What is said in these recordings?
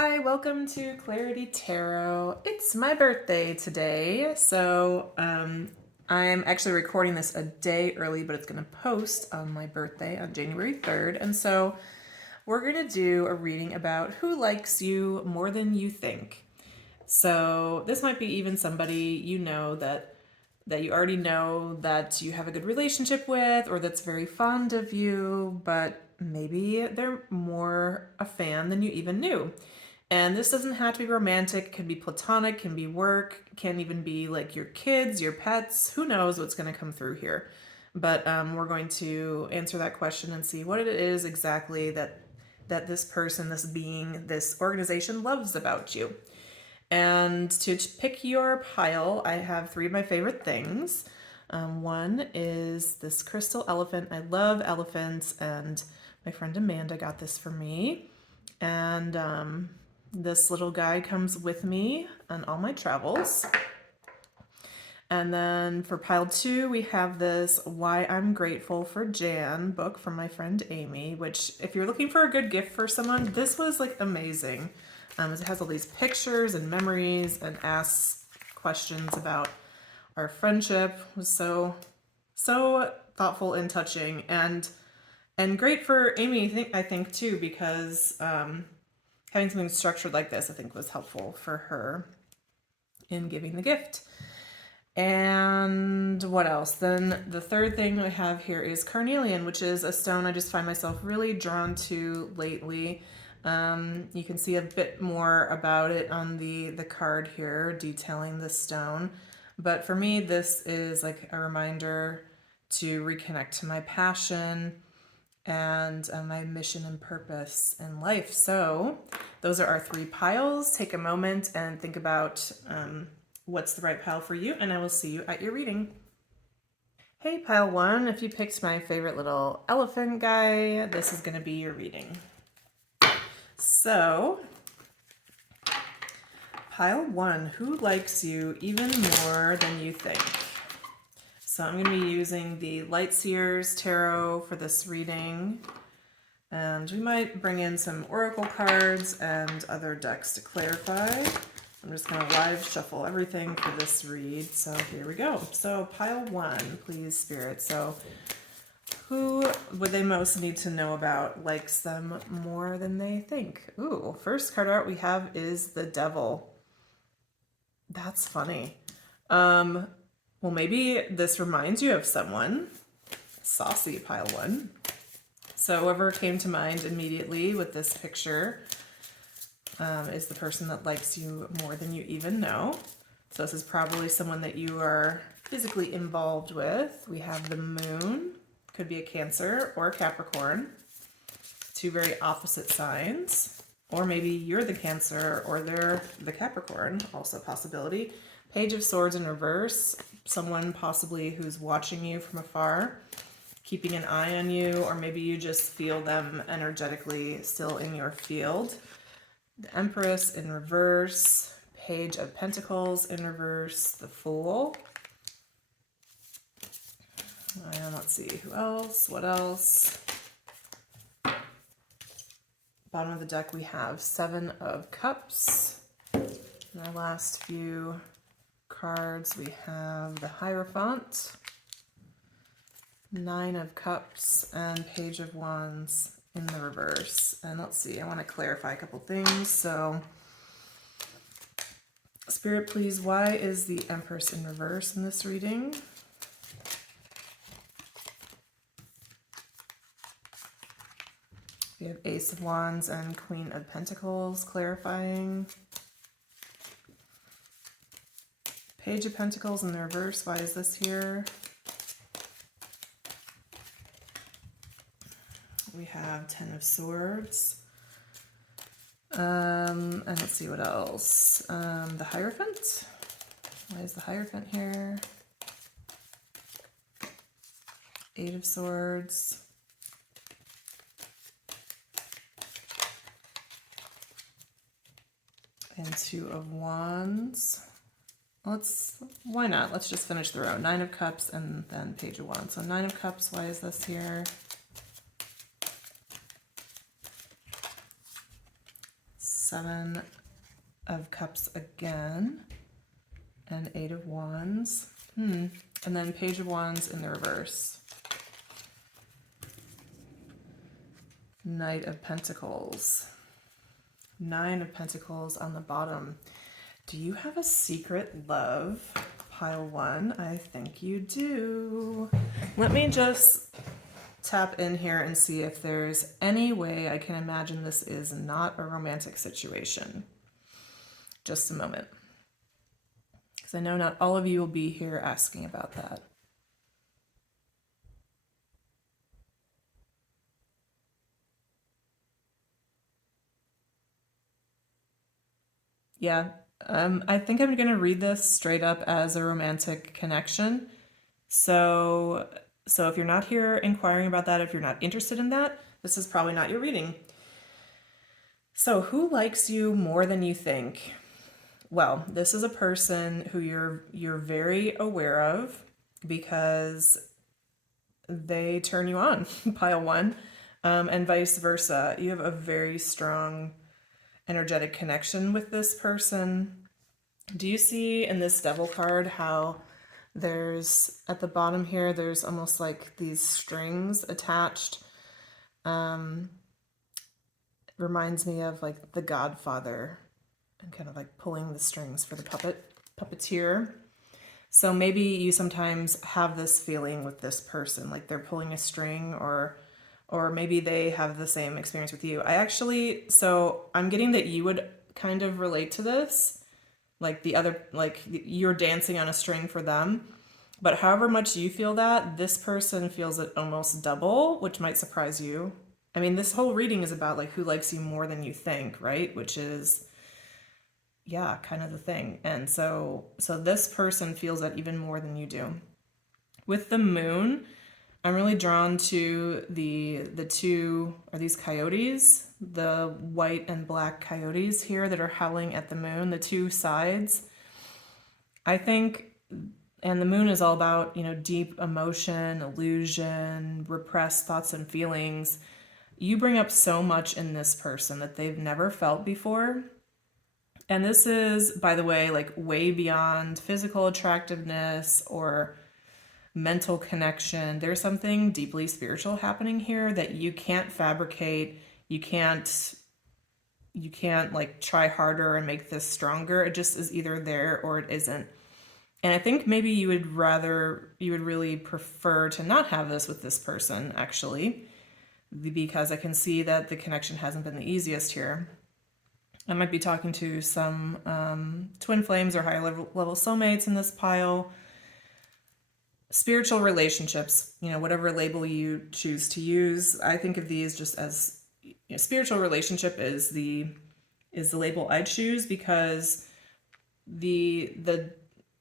Hi, welcome to Clarity Tarot. It's my birthday today, so I'm actually recording this a day early, but it's going to post on my birthday on January 3rd. And so we're going to do a reading about who likes you more than you think. So this might be even somebody you know that you already know that you have a good relationship with or that's very fond of you, but maybe they're more a fan than you even knew. And this doesn't have to be romantic, it can be platonic, can be work, can even be like your kids, your pets, who knows what's going to come through here. But we're going to answer that question and see what it is exactly that this person, this being, this organization loves about you. And to pick your pile, I have three of my favorite things. One is this crystal elephant. I love elephants, and my friend Amanda got this for me. And this little guy comes with me on all my travels. And then for pile two, we have this Why I'm Grateful for Jan book from my friend Amy, which if you're looking for a good gift for someone, this was like amazing. It has all these pictures and memories and asks questions about our friendship. It was so thoughtful and touching and great for Amy, I think too, because having something structured like this, I think, was helpful for her in giving the gift. And what else? Then the third thing I have here is carnelian, which is a stone I just find myself really drawn to lately. You can see a bit more about it on the card here, detailing the stone. But for me, this is like a reminder to reconnect to my passion and my mission and purpose in life. So those are our three piles. Take a moment and think about what's the right pile for you, and I will see you at your reading. Hey, pile one, if you picked my favorite little elephant guy, this is going to be your reading. So, pile one, who likes you even more than you think? So I'm going to be using the Light Seers Tarot for this reading. And we might bring in some oracle cards and other decks to clarify. I'm just going to live shuffle everything for this read. So here we go. So pile one, please, Spirit. So who would they most need to know about likes them more than they think? Ooh, first card art we have is the Devil. That's funny. Well, maybe this reminds you of someone. Saucy pile one. So whoever came to mind immediately with this picture is the person that likes you more than you even know. So this is probably someone that you are physically involved with. We have the Moon, could be a Cancer or a Capricorn. Two very opposite signs. Or maybe you're the Cancer or they're the Capricorn, also a possibility. Page of Swords in reverse, someone possibly who's watching you from afar, keeping an eye on you, or maybe you just feel them energetically still in your field. The Empress in reverse, Page of Pentacles in reverse, the Fool. And let's see, who else? What else? Bottom of the deck we have Seven of Cups. In our last few cards we have the Hierophant, Nine of Cups, and Page of Wands in the reverse. And let's see, I want to clarify a couple things. So Spirit, please, why is the Empress in reverse in this reading? We have Ace of Wands and Queen of Pentacles clarifying. Page of Pentacles in the reverse, why is this here? We have Ten of Swords. And let's see what else. The Hierophant. Why is the Hierophant here? Eight of Swords. And Two of Wands. Why not? Let's just finish the row. Nine of Cups and then Page of Wands. So Nine of Cups, why is this here? Seven of Cups again, and Eight of Wands. And then Page of Wands in the reverse. Knight of Pentacles. Nine of Pentacles on the bottom. Do you have a secret love? Pile one, I think you do. Let me just tap in here and see if there's any way I can imagine this is not a romantic situation. Just a moment. Because I know not all of you will be here asking about that. Yeah, I think I'm going to read this straight up as a romantic connection. So if you're not here inquiring about that, if you're not interested in that, this is probably not your reading. So who likes you more than you think? Well, this is a person who you're very aware of because they turn you on, pile one, and vice versa. You have a very strong energetic connection with this person. Do you see in this Devil card how there's at the bottom here, there's almost like these strings attached? Reminds me of like the Godfather and kind of like pulling the strings for the puppeteer. So maybe you sometimes have this feeling with this person, like they're pulling a string, or maybe they have the same experience with you. So I'm getting that you would kind of relate to this, like you're dancing on a string for them. But however much you feel that, this person feels it almost double, which might surprise you. I mean, this whole reading is about like who likes you more than you think, right? Which is, yeah, kind of the thing. And so this person feels that even more than you do. With the moon, I'm really drawn to the two, are these coyotes? The white and black coyotes here that are howling at the moon, the two sides. I think, and the moon is all about, deep emotion, illusion, repressed thoughts and feelings. You bring up so much in this person that they've never felt before. And this is, by the way, like way beyond physical attractiveness or mental connection. There's something deeply spiritual happening here that you can't fabricate. You can't like try harder and make this stronger. It just is either there or it isn't. And I think maybe you would really prefer to not have this with this person, actually, because I can see that the connection hasn't been the easiest here. I might be talking to some twin flames or higher level soulmates in this pile. Spiritual relationships, whatever label you choose to use, I think of these just as spiritual relationship is the label I choose, because the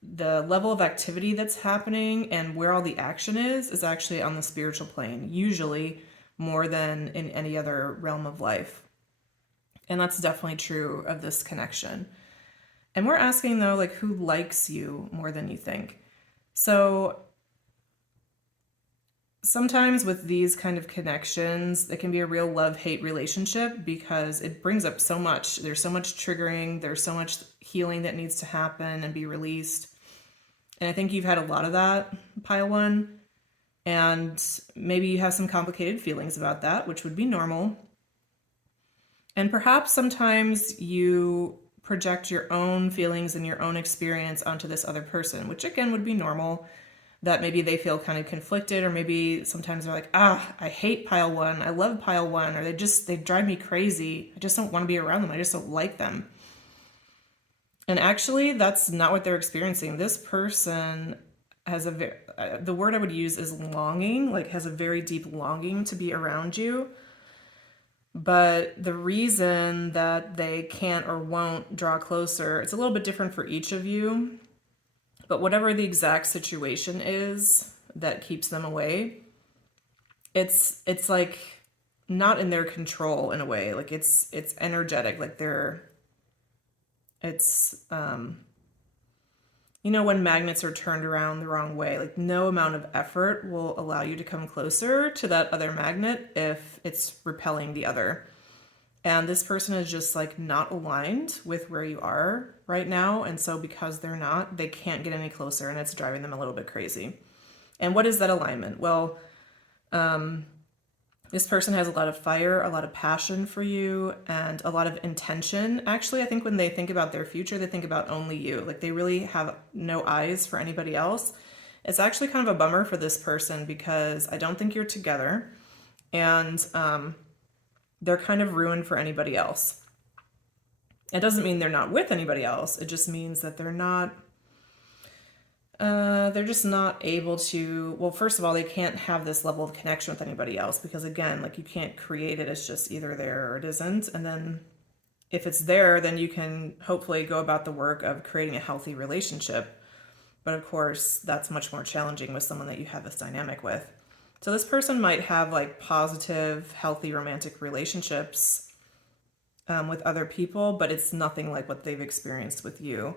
level of activity that's happening and where all the action is actually on the spiritual plane, usually more than in any other realm of life. And that's definitely true of this connection. And we're asking though, like, who likes you more than you think? So sometimes with these kind of connections, it can be a real love-hate relationship because it brings up so much. There's so much triggering. There's so much healing that needs to happen and be released. And I think you've had a lot of that, pile one. And maybe you have some complicated feelings about that, which would be normal. And perhaps sometimes you project your own feelings and your own experience onto this other person, which again would be normal. That maybe they feel kind of conflicted, or maybe sometimes they're like, I hate pile one, I love pile one, or they drive me crazy. I just don't want to be around them. I just don't like them. And actually, that's not what they're experiencing. This person has the word I would use is longing, like has a very deep longing to be around you. But the reason that they can't or won't draw closer, it's a little bit different for each of you. But whatever the exact situation is that keeps them away, it's like not in their control in a way. Like it's energetic. Like when magnets are turned around the wrong way, like no amount of effort will allow you to come closer to that other magnet if it's repelling the other. And this person is just like not aligned with where you are right now. And so because they're not, they can't get any closer, and it's driving them a little bit crazy. And what is that alignment? Well, this person has a lot of fire, a lot of passion for you, and a lot of intention. Actually, I think when they think about their future, they think about only you. Like they really have no eyes for anybody else. It's actually kind of a bummer for this person because I don't think you're together, and they're kind of ruined for anybody else. It doesn't mean they're not with anybody else. It just means that they're just not able to, well, first of all, they can't have this level of connection with anybody else because, again, like you can't create it. It's just either there or it isn't. And then if it's there, then you can hopefully go about the work of creating a healthy relationship. But of course, that's much more challenging with someone that you have this dynamic with. So this person might have like positive, healthy romantic relationships with other people, but it's nothing like what they've experienced with you.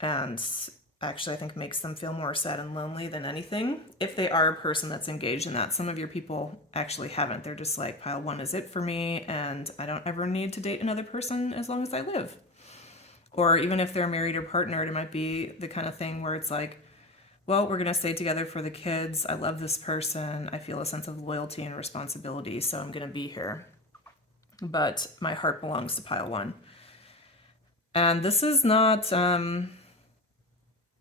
And actually, I think makes them feel more sad and lonely than anything if they are a person that's engaged in that. Some of your people actually haven't. They're just like, pile one is it for me, and I don't ever need to date another person as long as I live. Or even if they're married or partnered, it might be the kind of thing where it's like, well, we're going to stay together for the kids. I love this person. I feel a sense of loyalty and responsibility, so I'm going to be here. But my heart belongs to pile one. And this is not,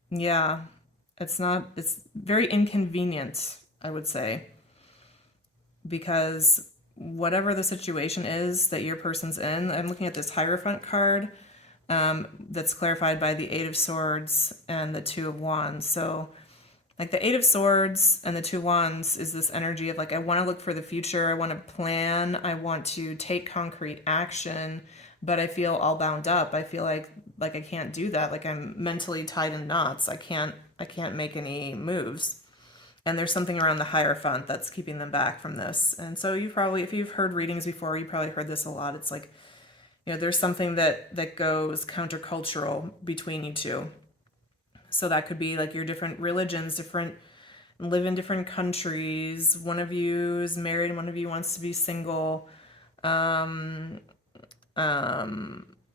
yeah, it's very inconvenient, I would say, because whatever the situation is that your person's in, I'm looking at this Hierophant card that's clarified by the Eight of Swords and the Two of Wands. So like the Eight of Swords and the Two of Wands is this energy of like, I want to look for the future. I want to plan. I want to take concrete action, but I feel all bound up. I feel like I can't do that. Like I'm mentally tied in knots. I can't make any moves. And there's something around the Hierophant that's keeping them back from this. And so you probably, if you've heard readings before, you probably heard this a lot. It's like, you know, there's something that goes countercultural between you two. So that could be like your different religions, live in different countries. One of you is married, one of you wants to be single.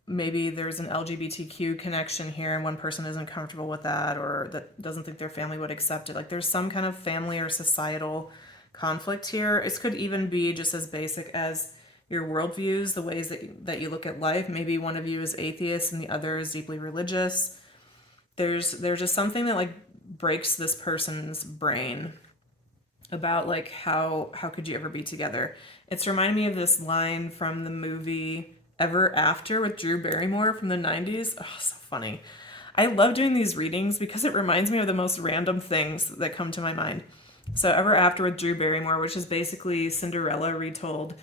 Maybe there's an LGBTQ connection here and one person isn't comfortable with that or that doesn't think their family would accept it. Like there's some kind of family or societal conflict here. It could even be just as basic as your worldviews, the ways that you look at life. Maybe one of you is atheist and the other is deeply religious. There's just something that like breaks this person's brain about like how could you ever be together. It's reminding me of this line from the movie Ever After with Drew Barrymore from the 90s. Oh, so funny. I love doing these readings because it reminds me of the most random things that come to my mind. So Ever After with Drew Barrymore, which is basically Cinderella retold,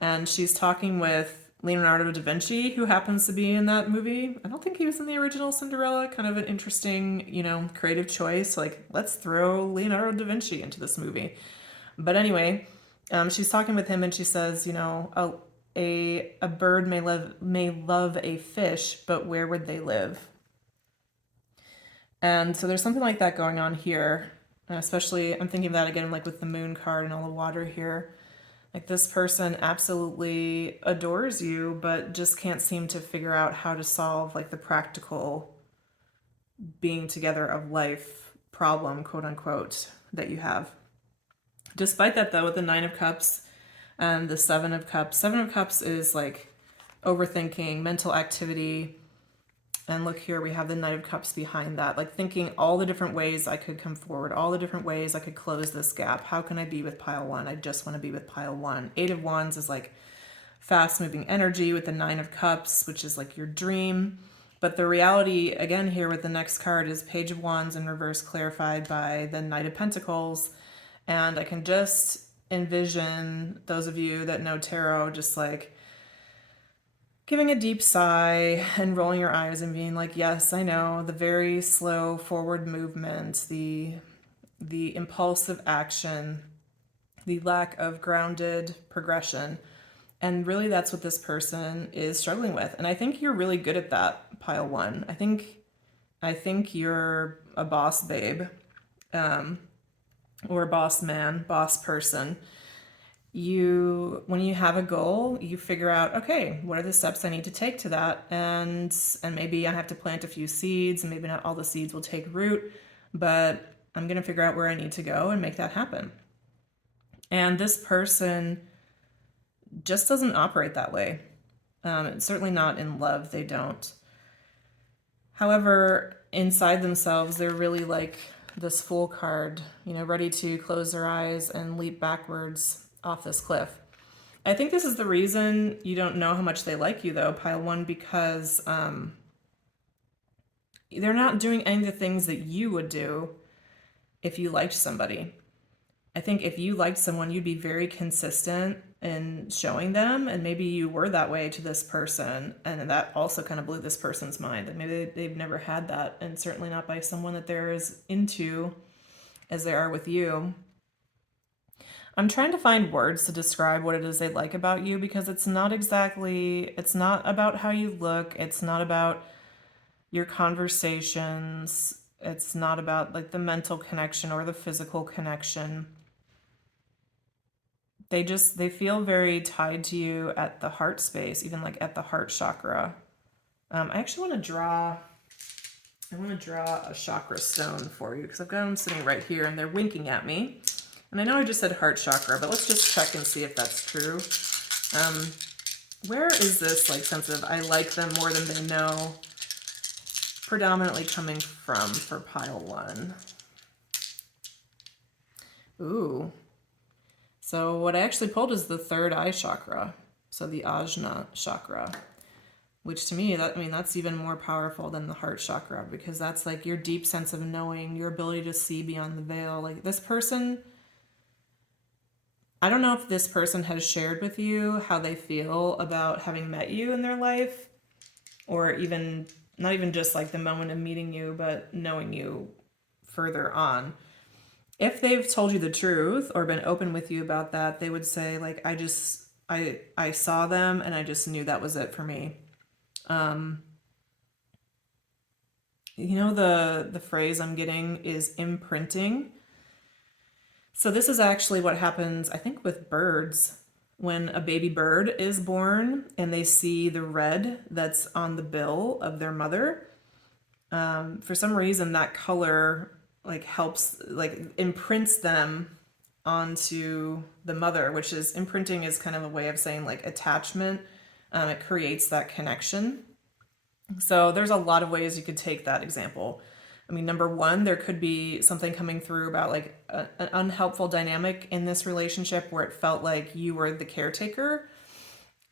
and she's talking with Leonardo da Vinci, who happens to be in that movie. I don't think he was in the original Cinderella. Kind of an interesting, creative choice. Like, let's throw Leonardo da Vinci into this movie. But anyway, she's talking with him and she says, a bird may love a fish, but where would they live? And so there's something like that going on here. Especially, I'm thinking of that again, like with the moon card and all the water here. Like this person absolutely adores you, but just can't seem to figure out how to solve like the practical being together of life problem, quote unquote, that you have. Despite that though, with the Nine of Cups and the Seven of Cups is like overthinking, mental activity. And look here, we have the Knight of Cups behind that, like thinking all the different ways I could come forward, all the different ways I could close this gap. How can I be with pile one? I just want to be with pile one. Eight of Wands is like fast moving energy with the Nine of Cups, which is like your dream. But the reality, again, here with the next card is Page of Wands in reverse clarified by the Knight of Pentacles. And I can just envision those of you that know tarot just like giving a deep sigh and rolling your eyes and being like, yes, I know, the very slow forward movement, the impulsive action, the lack of grounded progression. And really that's what this person is struggling with. And I think you're really good at that, pile one. I think you're a boss babe, or a boss man, boss person. when you have a goal, you figure out, okay, what are the steps I need to take to that? And maybe I have to plant a few seeds, and maybe not all the seeds will take root, but I'm going to figure out where I need to go and make that happen. And this person just doesn't operate that way. Certainly not in love, they don't. However, inside themselves, they're really like this Fool card, ready to close their eyes and leap backwards off this cliff. I think this is the reason you don't know how much they like you, though, Pile 1, because they're not doing any of the things that you would do if you liked somebody. I think if you liked someone, you'd be very consistent in showing them, and maybe you were that way to this person, and that also kind of blew this person's mind. And maybe they've never had that, and certainly not by someone that they're as into as they are with you. I'm trying to find words to describe what it is they like about you, because it's not about how you look, it's not about your conversations, it's not about like the mental connection or the physical connection. They feel very tied to you at the heart space, even like at the heart chakra. I actually want to draw a chakra stone for you, because I've got them sitting right here and they're winking at me. And I know I just said heart chakra, but let's just check and see if that's true. Where is this like sense of I like them more than they know predominantly coming from for Pile 1? Ooh. So what I actually pulled is the third eye chakra. So the Ajna chakra, which to me, that's even more powerful than the heart chakra, because that's like your deep sense of knowing, your ability to see beyond the veil. Like this person, I don't know if this person has shared with you how they feel about having met you in their life, or even not even just like the moment of meeting you, but knowing you further on. If they've told you the truth or been open with you about that, they would say like, I saw them and I just knew that was it for me. The phrase I'm getting is imprinting. So this is actually what happens, I think, with birds. When a baby bird is born and they see the red that's on the bill of their mother, for some reason that color like helps, like imprints them onto the mother, which is imprinting is kind of a way of saying like attachment. It creates that connection. So there's a lot of ways you could take that example. Number one, there could be something coming through about like an unhelpful dynamic in this relationship where it felt like you were the caretaker.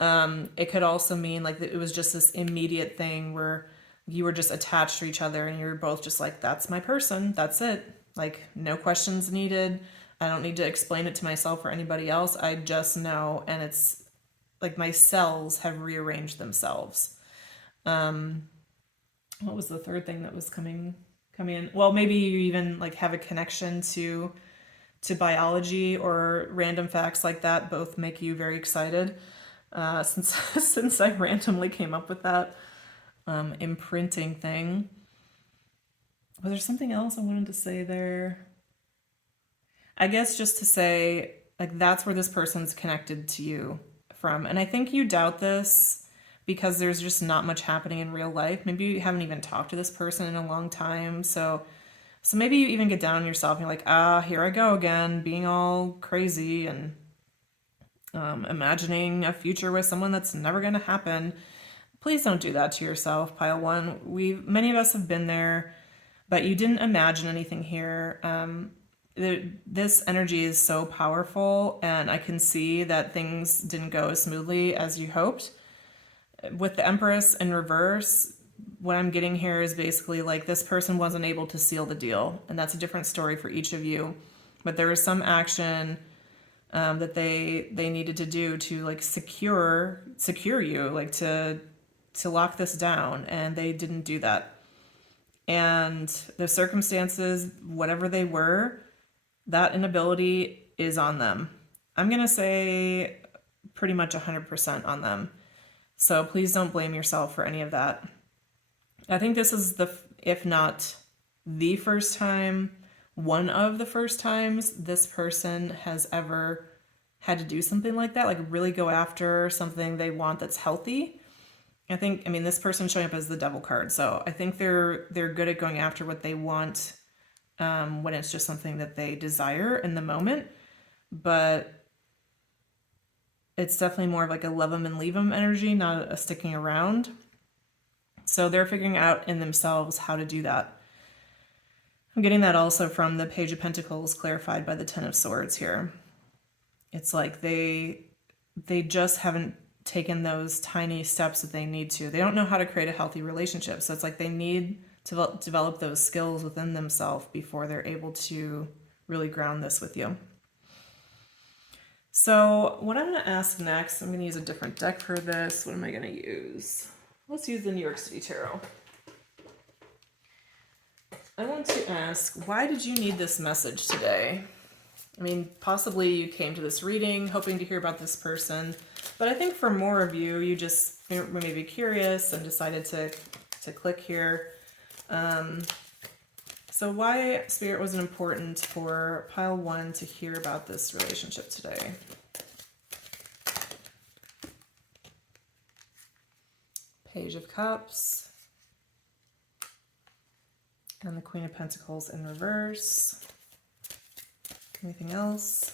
It could also mean like that it was just this immediate thing where you were just attached to each other and you were both just like, that's my person, that's it. Like no questions needed. I don't need to explain it to myself or anybody else. I just know, and it's like my cells have rearranged themselves. What was the third thing that was coming in? Well, maybe you even like have a connection to biology, or random facts like that both make you very excited. Since I randomly came up with that imprinting thing. Was there something else I wanted to say there? I guess just to say, like, that's where this person's connected to you from. And I think you doubt this because there's just not much happening in real life. Maybe you haven't even talked to this person in a long time. So maybe you even get down on yourself and you're like, here I go again, being all crazy and imagining a future with someone that's never going to happen. Please don't do that to yourself, Pile 1. Many of us have been there, but you didn't imagine anything here. This energy is so powerful, and I can see that things didn't go as smoothly as you hoped. With the Empress in reverse, what I'm getting here is basically like this person wasn't able to seal the deal, and that's a different story for each of you. But there was some action that they needed to do to like secure you, like to lock this down, and they didn't do that. And the circumstances, whatever they were, that inability is on them. I'm going to say pretty much 100% on them. So please don't blame yourself for any of that. I think this is if not the first time, one of the first times this person has ever had to do something like that, like really go after something they want that's healthy. I mean, this person's showing up as the devil card, so I think they're good at going after what they want when it's just something that they desire in the moment. But it's definitely more of like a love them and leave them energy, not a sticking around. So they're figuring out in themselves how to do that. I'm getting that also from the Page of Pentacles clarified by the Ten of Swords here. It's like they just haven't taken those tiny steps that they need to. They don't know how to create a healthy relationship. So it's like they need to develop those skills within themselves before they're able to really ground this with you. So what I'm going to ask next, I'm going to use a different deck for this. What am I going to use? Let's use the New York City Tarot. I want to ask, why did you need this message today? I mean, possibly you came to this reading hoping to hear about this person, but I think for more of you, you just were maybe curious and decided to click here. So why, Spirit, was it important for pile 1 to hear about this relationship today? Page of Cups. And the Queen of Pentacles in reverse. Anything else?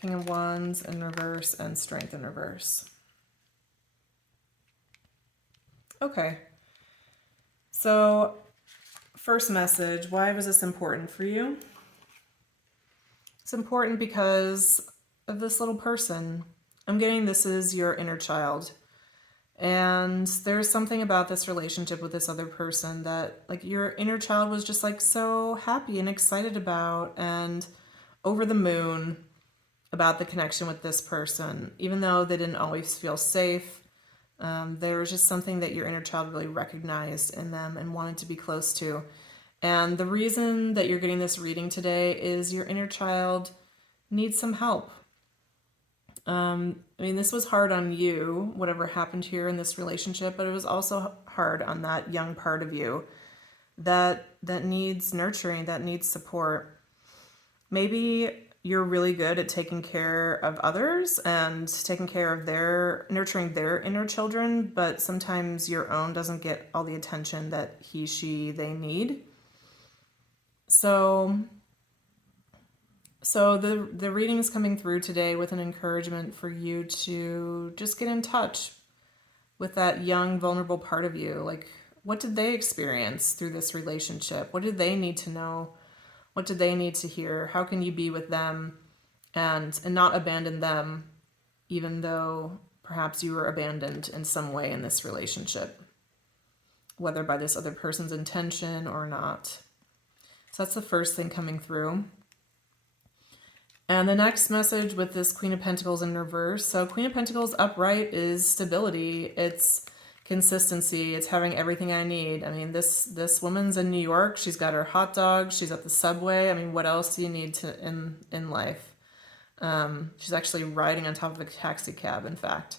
King of Wands in reverse and Strength in reverse. Okay. So, first message, why was this important for you? It's important because of this little person. I'm getting this is your inner child. And there's something about this relationship with this other person that like your inner child was just like so happy and excited about and over the moon about the connection with this person. Even though they didn't always feel safe, there was just something that your inner child really recognized in them and wanted to be close to. And the reason that you're getting this reading today is your inner child needs some help. I mean, this was hard on you, whatever happened here in this relationship, but it was also hard on that young part of you that needs nurturing, that needs support. Maybe you're really good at taking care of others and taking care of nurturing their inner children, but sometimes your own doesn't get all the attention that he, she, they need. So the reading is coming through today with an encouragement for you to just get in touch with that young, vulnerable part of you. Like, what did they experience through this relationship? What did they need to know? What did they need to hear? How can you be with them and not abandon them, even though perhaps you were abandoned in some way in this relationship, whether by this other person's intention or not? So that's the first thing coming through. And the next message with this Queen of Pentacles in reverse. So Queen of Pentacles upright is stability. It's consistency. It's having everything I need. I mean, this woman's in New York. She's got her hot dog. She's at the subway. I mean, what else do you need in life? She's actually riding on top of a taxi cab, in fact.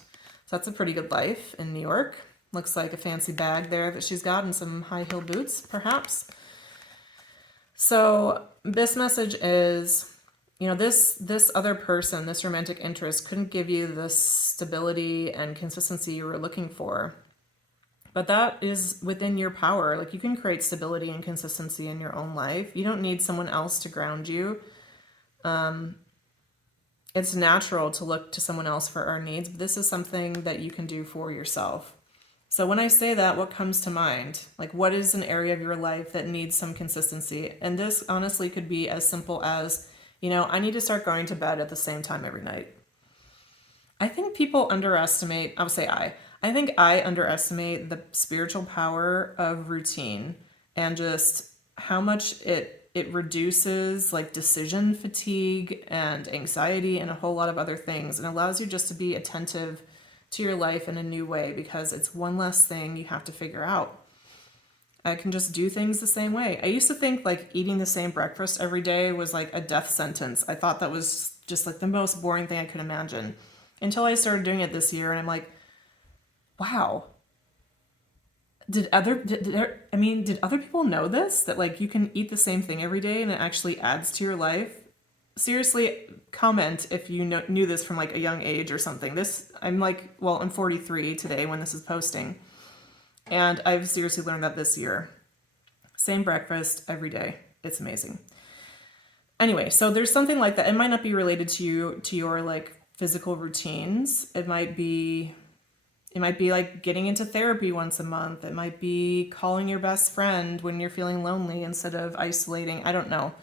So that's a pretty good life in New York. Looks like a fancy bag there that she's got and some high heel boots, perhaps. So this message is, you know, this other person, this romantic interest couldn't give you the stability and consistency you were looking for. But that is within your power. Like, you can create stability and consistency in your own life. You don't need someone else to ground you. It's natural to look to someone else for our needs, but this is something that you can do for yourself. So when I say that, what comes to mind? Like, what is an area of your life that needs some consistency? And this honestly could be as simple as, you know, I need to start going to bed at the same time every night. I think people underestimate, I think I underestimate the spiritual power of routine and just how much it reduces like decision fatigue and anxiety and a whole lot of other things, and allows you just to be attentive to your life in a new way because it's one less thing you have to figure out. I can just do things the same way. I used to think like eating the same breakfast every day was like a death sentence. I thought that was just like the most boring thing I could imagine until I started doing it this year, and I'm like, wow, Did other people know this, that like you can eat the same thing every day and it actually adds to your life? Seriously, comment if you knew this from like a young age or something. I'm 43 today when this is posting, and I've seriously learned that this year. Same breakfast every day. It's amazing. Anyway, so there's something like that. It might not be related to your like physical routines. It might be like getting into therapy once a month. It might be calling your best friend when you're feeling lonely instead of isolating. I don't know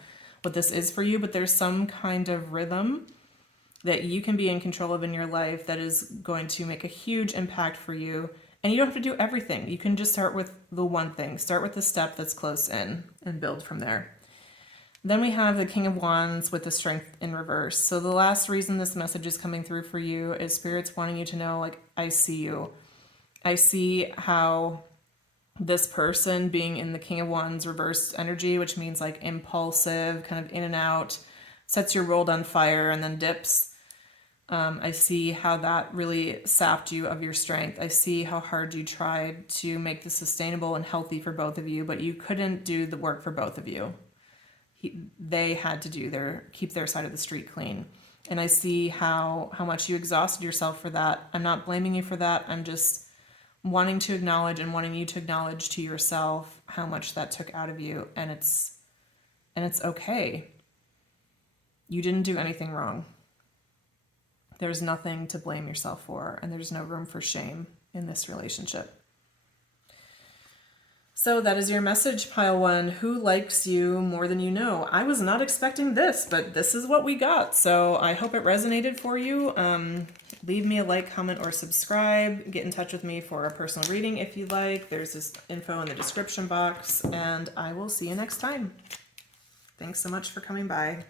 what this is for you, but there's some kind of rhythm that you can be in control of in your life that is going to make a huge impact for you. And you don't have to do everything. You can just start with the one thing. Start with the step that's close in and build from there. Then we have the King of Wands with the Strength in reverse. So the last reason this message is coming through for you is Spirit's wanting you to know, like, I see you. I see how this person being in the King of Wands reversed energy, which means like impulsive, kind of in and out, sets your world on fire and then dips. I see how that really sapped you of your strength. I see how hard you tried to make this sustainable and healthy for both of you, but you couldn't do the work for both of you. They had to keep their side of the street clean. And I see how much you exhausted yourself for that. I'm not blaming you for that. I'm just wanting to acknowledge and wanting you to acknowledge to yourself how much that took out of you. And it's okay. You didn't do anything wrong. There's nothing to blame yourself for, and there's no room for shame in this relationship. So that is your message, Pile 1. Who likes you more than you know? I was not expecting this, but this is what we got. So I hope it resonated for you. Leave me a like, comment, or subscribe. Get in touch with me for a personal reading if you'd like. There's this info in the description box, and I will see you next time. Thanks so much for coming by.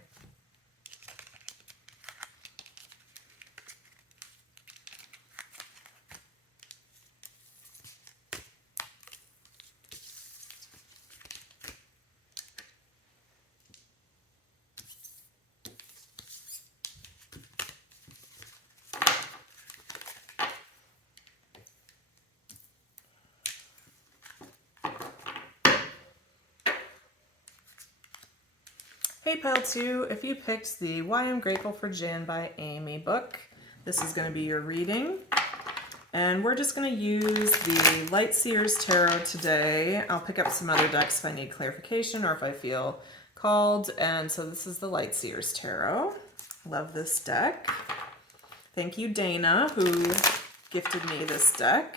Hey Pile 2, if you picked the Why I'm Grateful for Jan by Amy book, this is going to be your reading. And we're just going to use the Light Seers Tarot today. I'll pick up some other decks if I need clarification or if I feel called. And so this is the Light Seers Tarot. Love this deck. Thank you, Dana, who gifted me this deck.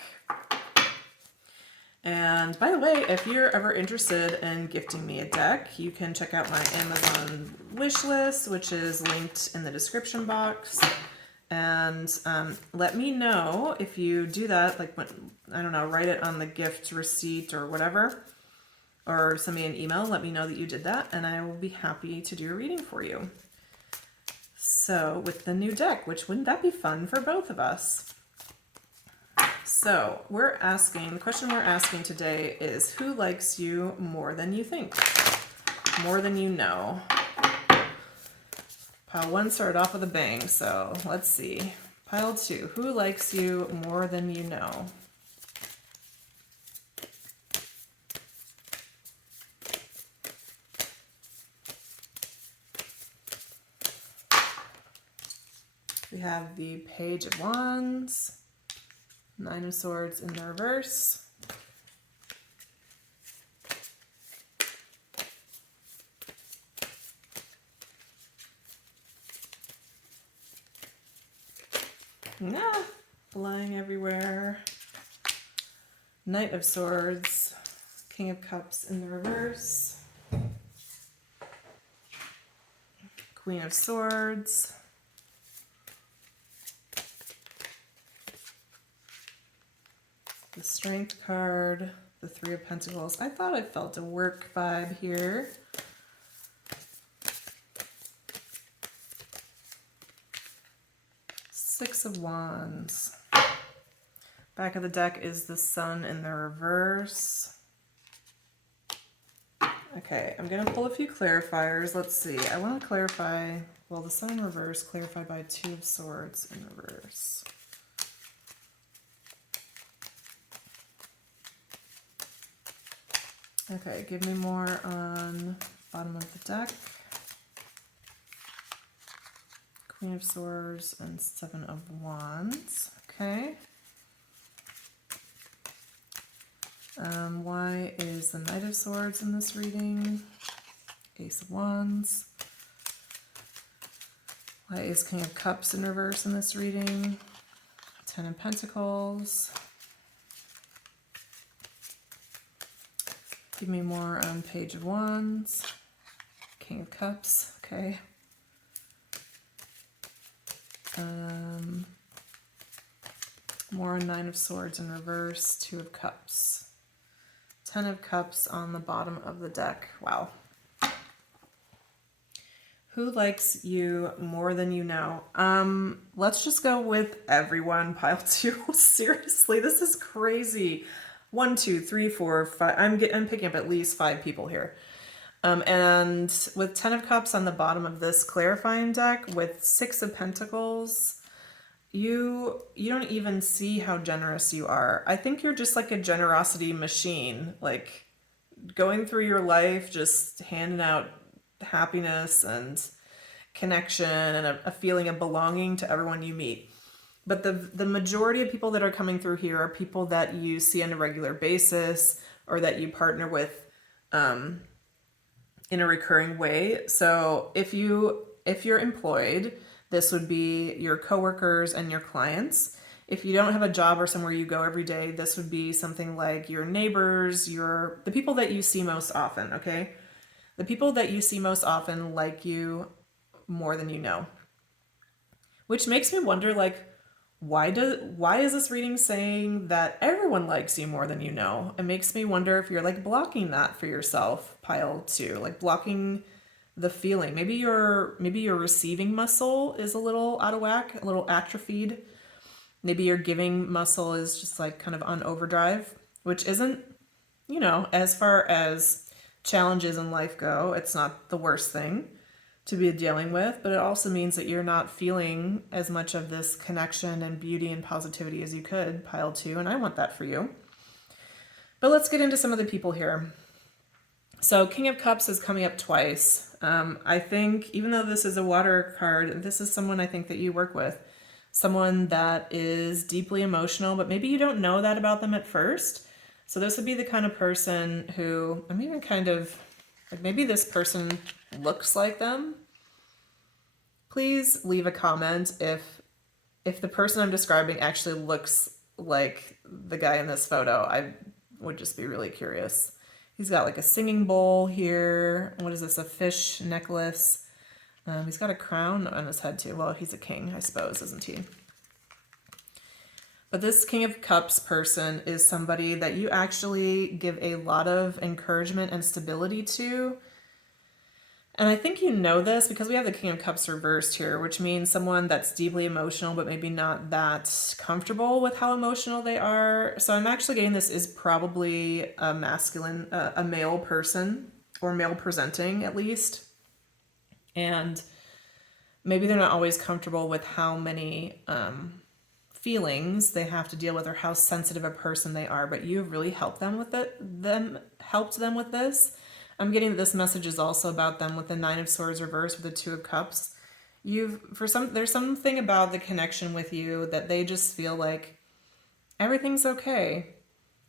And by the way, if you're ever interested in gifting me a deck, you can check out my Amazon wish list, which is linked in the description box. And let me know if you do that, like, I don't know, write it on the gift receipt or whatever, or send me an email. Let me know that you did that, and I will be happy to do a reading for you. So with the new deck, which wouldn't that be fun for both of us? So the question we're asking today is, who likes you more than you think? More than you know. Pile 1 started off with a bang, so let's see. Pile 2, who likes you more than you know? We have the Page of Wands, Nine of Swords in the reverse, flying everywhere, Knight of Swords, King of Cups in the reverse, Queen of Swords, the Strength card, the Three of Pentacles. I thought I felt a work vibe here. Six of Wands. Back of the deck is the Sun in the reverse. Okay, I'm going to pull a few clarifiers. Let's see. I want to clarify, well, the Sun in reverse clarified by Two of Swords in reverse. Okay, give me more on bottom of the deck. Queen of Swords and Seven of Wands. Okay. Why is the Knight of Swords in this reading? Ace of Wands. Why is King of Cups in reverse in this reading? Ten of Pentacles. Give me more on Page of Wands. King of Cups. Okay. More on Nine of Swords in reverse. Two of Cups. Ten of Cups on the bottom of the deck. Wow. Who likes you more than you know? Let's just go with everyone. Pile 2. Seriously, this is crazy. 1, 2, 3, 4, 5. I'm picking up at least 5 people here. And with 10 of Cups on the bottom of this clarifying deck with 6 of Pentacles, you don't even see how generous you are. I think you're just like a generosity machine, like going through your life, just handing out happiness and connection and a feeling of belonging to everyone you meet. But the majority of people that are coming through here are people that you see on a regular basis or that you partner with in a recurring way. So if you're employed, this would be your coworkers and your clients. If you don't have a job or somewhere you go every day, this would be something like your neighbors, the people that you see most often, okay? The people that you see most often like you more than you know. Which makes me wonder, like, why is this reading saying that everyone likes you more than you know? It makes me wonder if you're like blocking that for yourself, pile 2, like blocking the feeling. Maybe your receiving muscle is a little out of whack, a little atrophied. Maybe your giving muscle is just like kind of on overdrive, which isn't, as far as challenges in life go, it's not the worst thing to be dealing with, but it also means that you're not feeling as much of this connection and beauty and positivity as you could, pile 2, and I want that for you. But let's get into some of the people here. So King of Cups is coming up twice. I think, even though this is a water card, this is someone I think that you work with. Someone that is deeply emotional, but maybe you don't know that about them at first. So this would be the kind of person who, I'm even kind of, like, maybe this person looks like them. Please leave a comment if the person I'm describing actually looks like the guy in this photo. I would just be really curious. He's got like a singing bowl here. What is this? A fish necklace. He's got a crown on his head too. Well, he's a king, I suppose, isn't he? But this King of Cups person is somebody that you actually give a lot of encouragement and stability to. And I think you know this because we have the King of Cups reversed here, which means someone that's deeply emotional, but maybe not that comfortable with how emotional they are. So I'm actually getting this is probably a masculine, a male person, or male presenting at least. And maybe they're not always comfortable with how many feelings they have to deal with or how sensitive a person they are, but you've really helped them with helped them with this. I'm getting that this message is also about them with the Nine of Swords reversed with the Two of Cups. There's something about the connection with you that they just feel like everything's okay.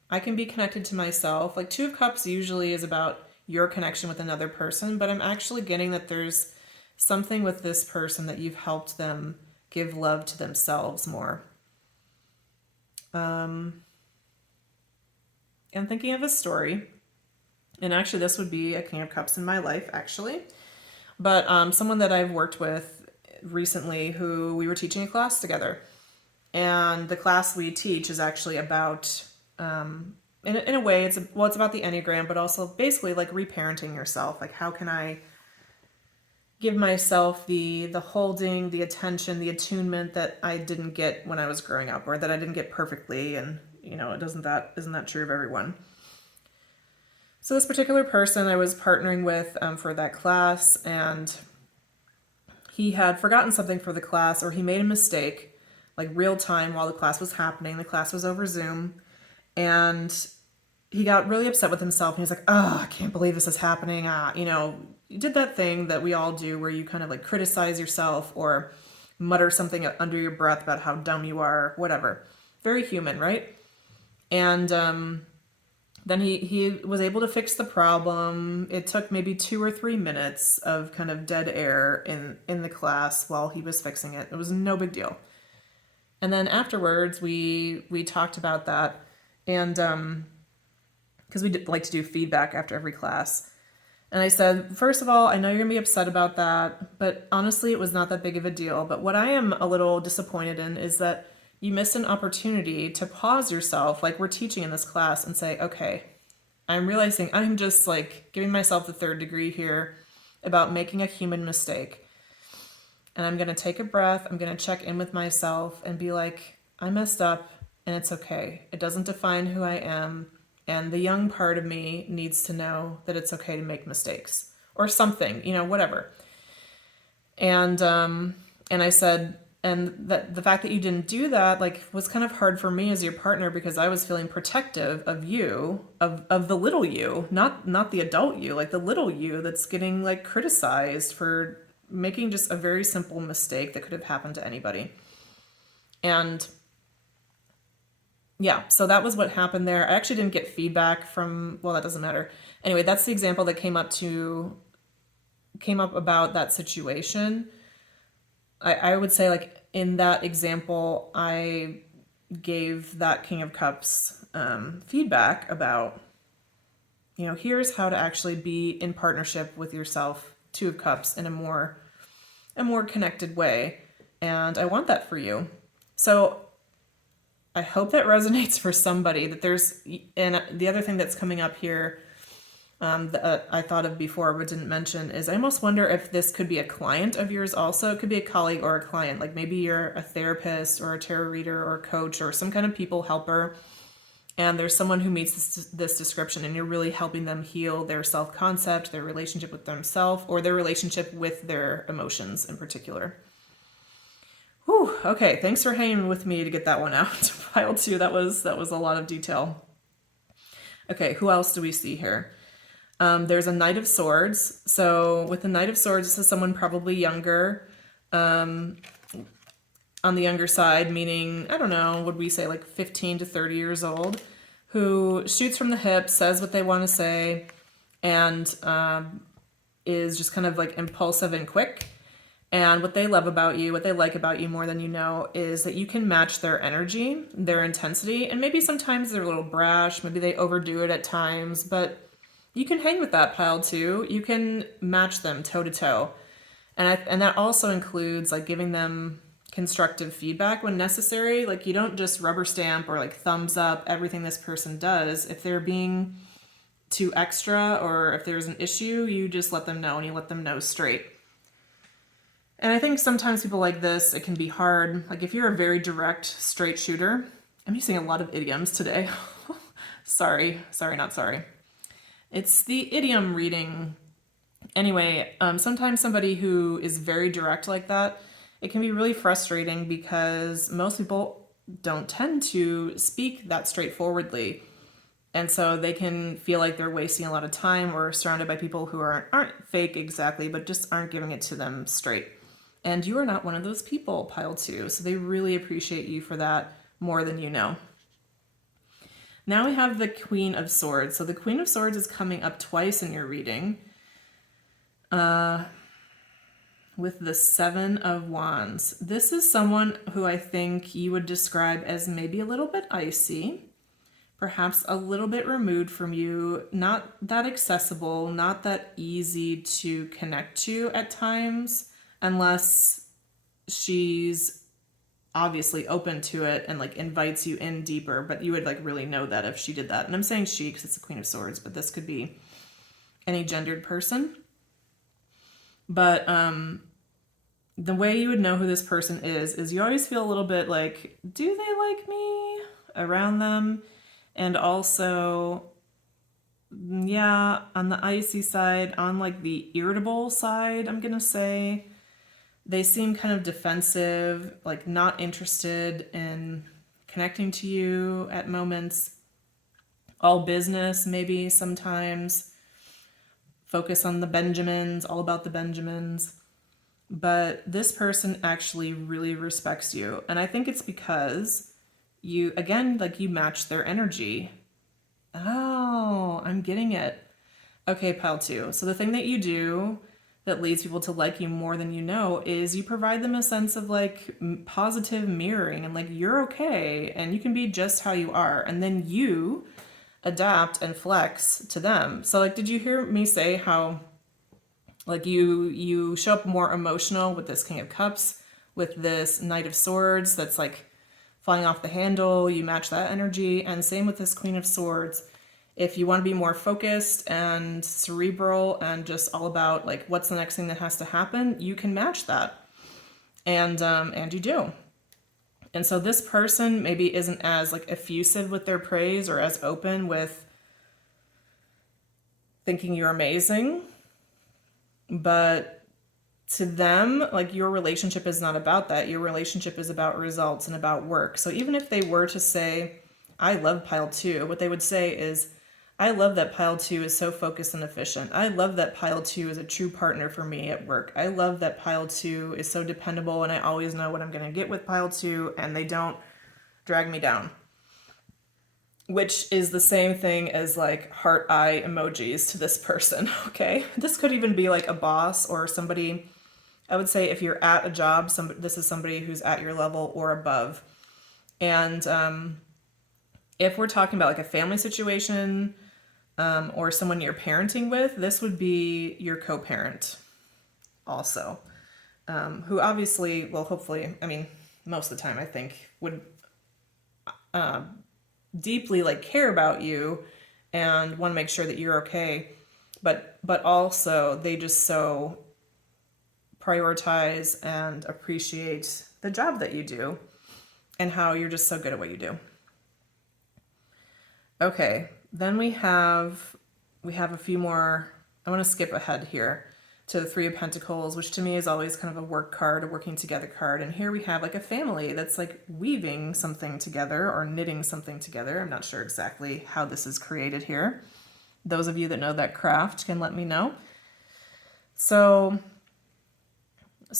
I can be connected to myself. Like Two of Cups usually is about your connection with another person, but I'm actually getting that there's something with this person that you've helped them give love to themselves more. I'm thinking of a story. And actually, this would be a King of Cups in my life, actually. But someone that I've worked with recently who we were teaching a class together. And the class we teach is actually about, in a way, it's about the Enneagram, but also basically like reparenting yourself. Like, how can I give myself the holding, the attention, the attunement that I didn't get when I was growing up, or that I didn't get perfectly. And, isn't that true of everyone? So this particular person I was partnering with for that class, and he had forgotten something for the class, or he made a mistake, like real time while the class was happening. The class was over Zoom, and he got really upset with himself, and he was like, oh, I can't believe this is happening. You did that thing that we all do where you kind of like criticize yourself or mutter something under your breath about how dumb you are, whatever. Very human, right? And then he was able to fix the problem. It took maybe 2 or 3 minutes of kind of dead air in the class while he was fixing it. It was no big deal. And then afterwards, we talked about that, and because we like to do feedback after every class. And I said, first of all, I know you're going to be upset about that, but honestly, it was not that big of a deal. But what I am a little disappointed in is that you missed an opportunity to pause yourself, like we're teaching in this class, and say, okay, I'm realizing I'm just like giving myself the 3rd degree here about making a human mistake. And I'm going to take a breath. I'm going to check in with myself and be like, I messed up and it's okay. It doesn't define who I am. And the young part of me needs to know that it's okay to make mistakes or something, whatever. And I said, and that the fact that you didn't do that, like, was kind of hard for me as your partner, because I was feeling protective of you, of the little you, not the adult you, like the little you that's getting like criticized for making just a very simple mistake that could have happened to anybody. And yeah, so that was what happened there. I actually didn't get feedback from, well, that doesn't matter. Anyway, that's the example that came up about that situation. I would say, like, in that example, I gave that King of Cups feedback about, here's how to actually be in partnership with yourself, 2 of Cups, in a more connected way. And I want that for you. So I hope that resonates for somebody, that there's, and the other thing that's coming up here that I thought of before but didn't mention is, I almost wonder if this could be a client of yours also. It could be a colleague or a client. Like maybe you're a therapist or a tarot reader or a coach or some kind of people helper, and there's someone who meets this description, and you're really helping them heal their self-concept, their relationship with themselves, or their relationship with their emotions in particular. Whew, okay, thanks for hanging with me to get that one out. Pile 2, that was a lot of detail. Okay, who else do we see here? There's a Knight of Swords. So with the Knight of Swords, this is someone probably younger, on the younger side, meaning, I don't know, would we say like 15 to 30 years old, who shoots from the hip, says what they want to say, and is just kind of like impulsive and quick. And what they love about you, what they like about you more than you know, is that you can match their energy, their intensity, and maybe sometimes they're a little brash, maybe they overdo it at times, but you can hang with that pile too. You can match them toe to toe. And that also includes like giving them constructive feedback when necessary. Like you don't just rubber stamp or like thumbs up everything this person does. If they're being too extra or if there's an issue, you just let them know, and you let them know straight. And I think sometimes people like this, it can be hard. Like if you're a very direct, straight shooter, I'm using a lot of idioms today. Sorry, not sorry. It's the idiom reading. Anyway, sometimes somebody who is very direct like that, it can be really frustrating because most people don't tend to speak that straightforwardly. And so they can feel like they're wasting a lot of time or surrounded by people who aren't fake exactly, but just aren't giving it to them straight. And you are not one of those people, pile 2. So they really appreciate you for that more than you know. Now we have the Queen of Swords. So the Queen of Swords is coming up twice in your reading. With the 7 of Wands. This is someone who I think you would describe as maybe a little bit icy, perhaps a little bit removed from you, not that accessible, not that easy to connect to at times, unless she's obviously open to it and like invites you in deeper, but you would like really know that if she did that. And I'm saying she because it's the Queen of Swords, but this could be any gendered person. But the way you would know who this person is you always feel a little bit like, do they like me around them? And also, yeah, on the icy side, on like the irritable side, I'm gonna say, they seem kind of defensive, like not interested in connecting to you at moments. all business, maybe sometimes focus on the Benjamins, all about the Benjamins. But this person actually really respects you. And I think it's because you, again, like you match their energy. Oh, I'm getting it. Okay, pile two. So the thing that you do that leads people to like you more than you know is you provide them a sense of like positive mirroring and like you're okay and you can be just how you are. And then you adapt and flex to them. So like, did you hear me say how like you show up more emotional with this King of Cups, with this Knight of Swords that's like flying off the handle, you match that energy, and same with this Queen of Swords. If you want to be more focused and cerebral and just all about like what's the next thing that has to happen, you can match that. And you do. And so this person maybe isn't as like effusive with their praise or as open with thinking you're amazing. But to them, like your relationship is not about that. Your relationship is about results and about work. So even if they were to say, I love pile two, what they would say is, I love that pile two is so focused and efficient. I love that pile two is a true partner for me at work. I love that pile two is so dependable and I always know what I'm going to get with pile two and they don't drag me down. Which is the same thing as like heart eye emojis to this person, okay? This could even be like a boss or somebody, I would say if you're at a job, this is somebody who's at your level or above. And if we're talking about like a family situation or someone you're parenting with, this would be your co-parent also, who obviously, well, hopefully, I mean, most of the time I think would deeply like care about you and want to make sure that you're okay, but also they just so prioritize and appreciate the job that you do and how you're just so good at what you do. Okay, then we have a few more. I want to skip ahead here to the Three of Pentacles, which to me is always kind of a work card, a working together card. And here we have like a family that's like weaving something together or knitting something together. I'm not sure exactly how this is created here. Those of you that know that craft can let me know. So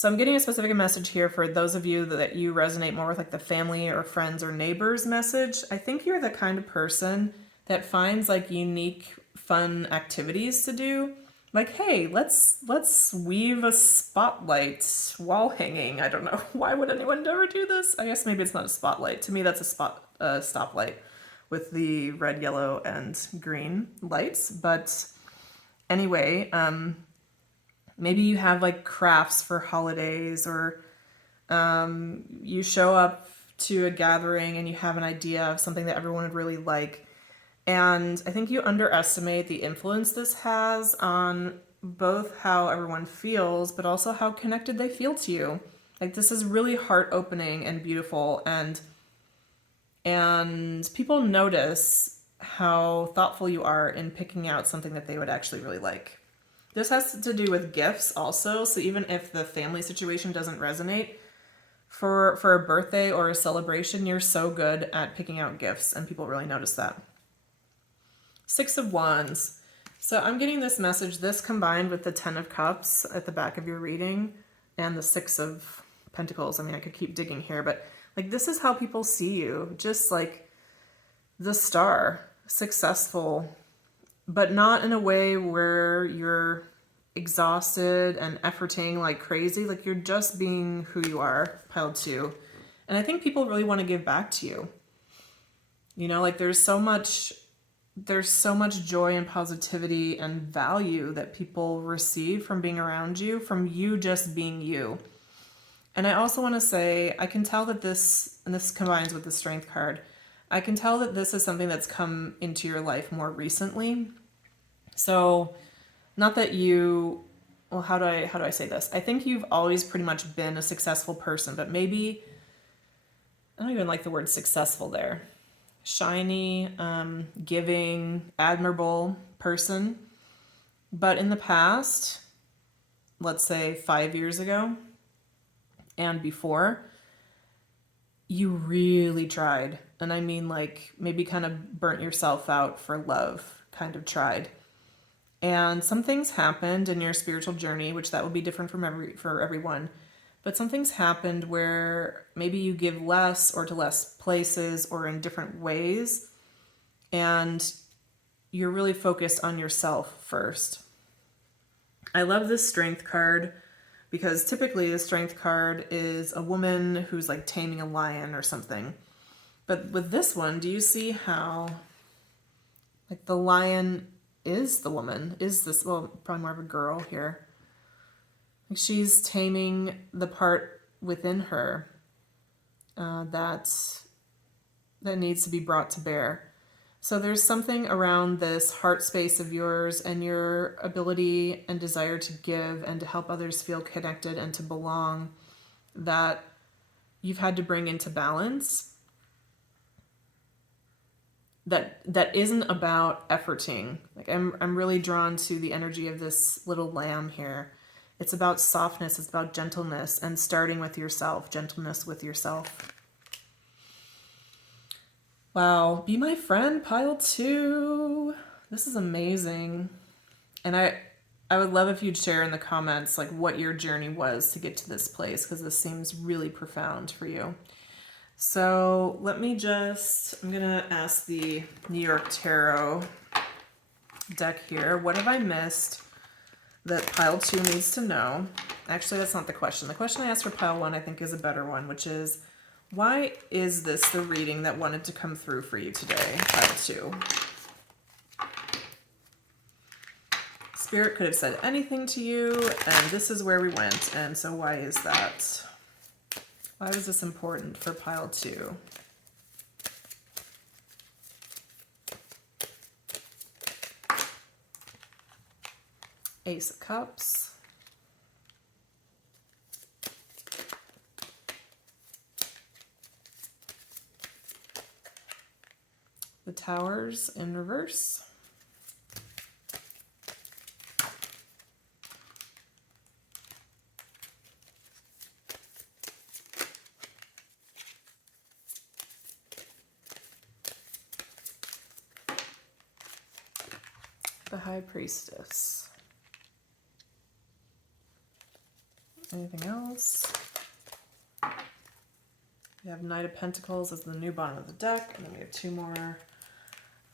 I'm getting a specific message here for those of you that you resonate more with like the family or friends or neighbors message. I think you're the kind of person that finds like unique, fun activities to do. Like, hey, let's weave a spotlight wall hanging. I don't know. Why would anyone ever do this? I guess maybe it's not a spotlight. To me, that's a stoplight with the red, yellow, and green lights. But anyway, maybe you have like crafts for holidays or you show up to a gathering and you have an idea of something that everyone would really like. And I think you underestimate the influence this has on both how everyone feels, but also how connected they feel to you. Like this is really heart-opening and beautiful, and people notice how thoughtful you are in picking out something that they would actually really like. This has to do with gifts also, so even if the family situation doesn't resonate, for a birthday or a celebration, you're so good at picking out gifts, and people really notice that. Six of Wands. So I'm getting this message, this combined with the Ten of Cups at the back of your reading and the Six of Pentacles. I mean, I could keep digging here, but like this is how people see you. Just like the star, successful, but not in a way where you're exhausted and efforting like crazy. Like you're just being who you are, pile two. And I think people really want to give back to you. You know, like there's so much joy and positivity and value that people receive from being around you, from you just being you. And I also want to say, I can tell that this, and this combines with the Strength card, I can tell that this is something that's come into your life more recently. So not that you, well, how do I say this? I think you've always pretty much been a successful person, but maybe, I don't even like the word successful there. Shiny, giving, admirable person. But in the past, let's say 5 years ago and before, you really tried. And I mean, like, maybe kind of burnt yourself out for love, kind of tried. And some things happened in your spiritual journey, which that will be different for everyone. But some things happened where maybe you give less or to less places or in different ways. And you're really focused on yourself first. I love this strength card because typically a strength card is a woman who's like taming a lion or something. But with this one, do you see how like the lion is the woman? Is this, well, probably more of a girl here. Like she's taming the part within her that needs to be brought to bear. So there's something around this heart space of yours and your ability and desire to give and to help others feel connected and to belong that you've had to bring into balance. That isn't about efforting. Like I'm really drawn to the energy of this little lamb here. It's about softness, it's about gentleness and starting with yourself, gentleness with yourself. Wow, be my friend, pile 2. This is amazing. And I would love if you'd share in the comments like what your journey was to get to this place, because this seems really profound for you. So I'm gonna ask the New York Tarot deck here. What have I missed that pile 2 needs to know? Actually, that's not the question. The question I asked for pile 1 I think is a better one, which is, why is this the reading that wanted to come through for you today, pile 2? Spirit could have said anything to you, and this is where we went. And so why is that? Why was this important for pile 2? Ace of Cups. The Towers in reverse. The High Priestess. Anything else? We have Knight of Pentacles as the new bottom of the deck, and then we have 2 more.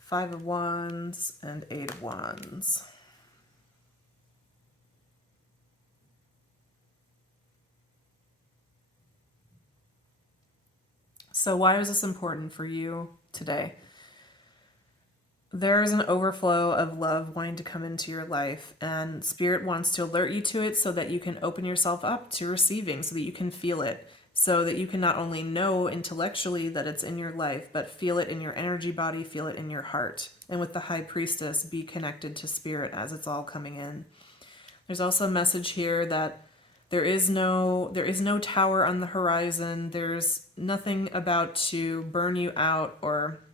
5 of Wands and 8 of Wands. So why is this important for you today? There's an overflow of love wanting to come into your life, and Spirit wants to alert you to it so that you can open yourself up to receiving, so that you can feel it, so that you can not only know intellectually that it's in your life, but feel it in your energy body, feel it in your heart. And with the High Priestess, be connected to Spirit as it's all coming in. There's also a message here that there is no tower on the horizon. There's nothing about to burn you out or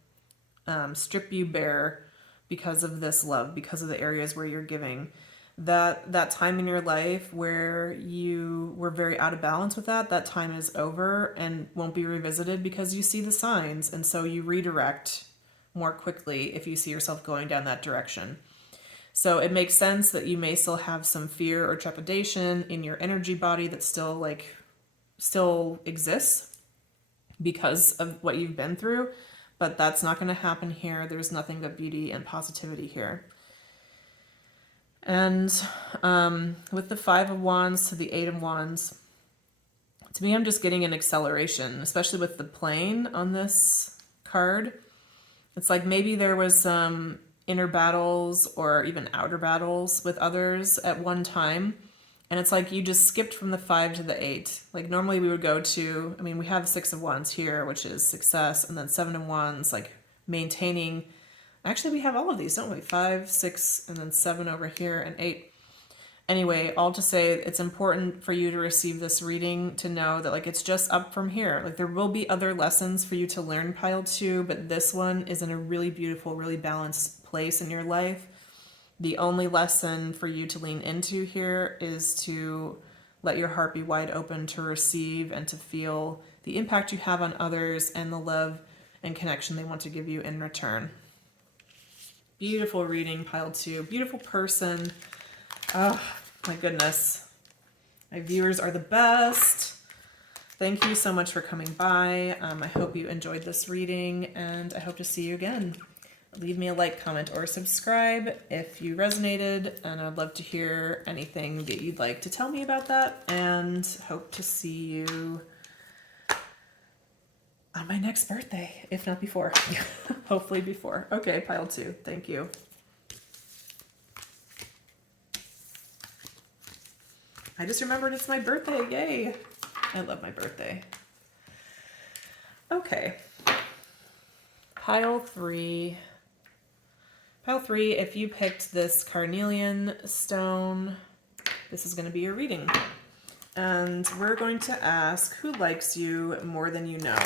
strip you bare because of this love, because of the areas where you're giving. That time in your life where you were very out of balance with that time is over and won't be revisited, because you see the signs, and so you redirect more quickly if you see yourself going down that direction. So it makes sense that you may still have some fear or trepidation in your energy body that still exists because of what you've been through, but that's not going to happen here. There's nothing but beauty and positivity here. And with the 5 of Wands to the 8 of Wands, to me, I'm just getting an acceleration, especially with the plane on this card. It's like maybe there was some inner battles or even outer battles with others at one time. And it's like you just skipped from the 5 to the 8. Like normally we would go to, we have 6 of Wands here, which is success, and then 7 of Wands, like maintaining. Actually, we have all of these, don't we? 5, 6, and then 7 over here, and 8. Anyway, all to say, it's important for you to receive this reading to know that, like, it's just up from here. Like, there will be other lessons for you to learn, pile 2, but this one is in a really beautiful, really balanced place in your life. The only lesson for you to lean into here is to Let your heart be wide open to receive and to feel the impact you have on others and the love and connection they want to give you in return. Beautiful reading, pile 2. Beautiful person. Oh, my goodness. My viewers are the best. Thank you so much for coming by. I hope you enjoyed this reading, and I hope to see you again. Leave me a like, comment, or subscribe if you resonated, and I'd love to hear anything that you'd like to tell me about that, and hope to see you on my next birthday, if not before. Hopefully before. Okay, pile 2. Thank you. I just remembered it's my birthday. Yay. I love my birthday. Okay. Pile 3. Pile 3, if you picked this carnelian stone, this is going to be your reading. And we're going to ask, who likes you more than you know?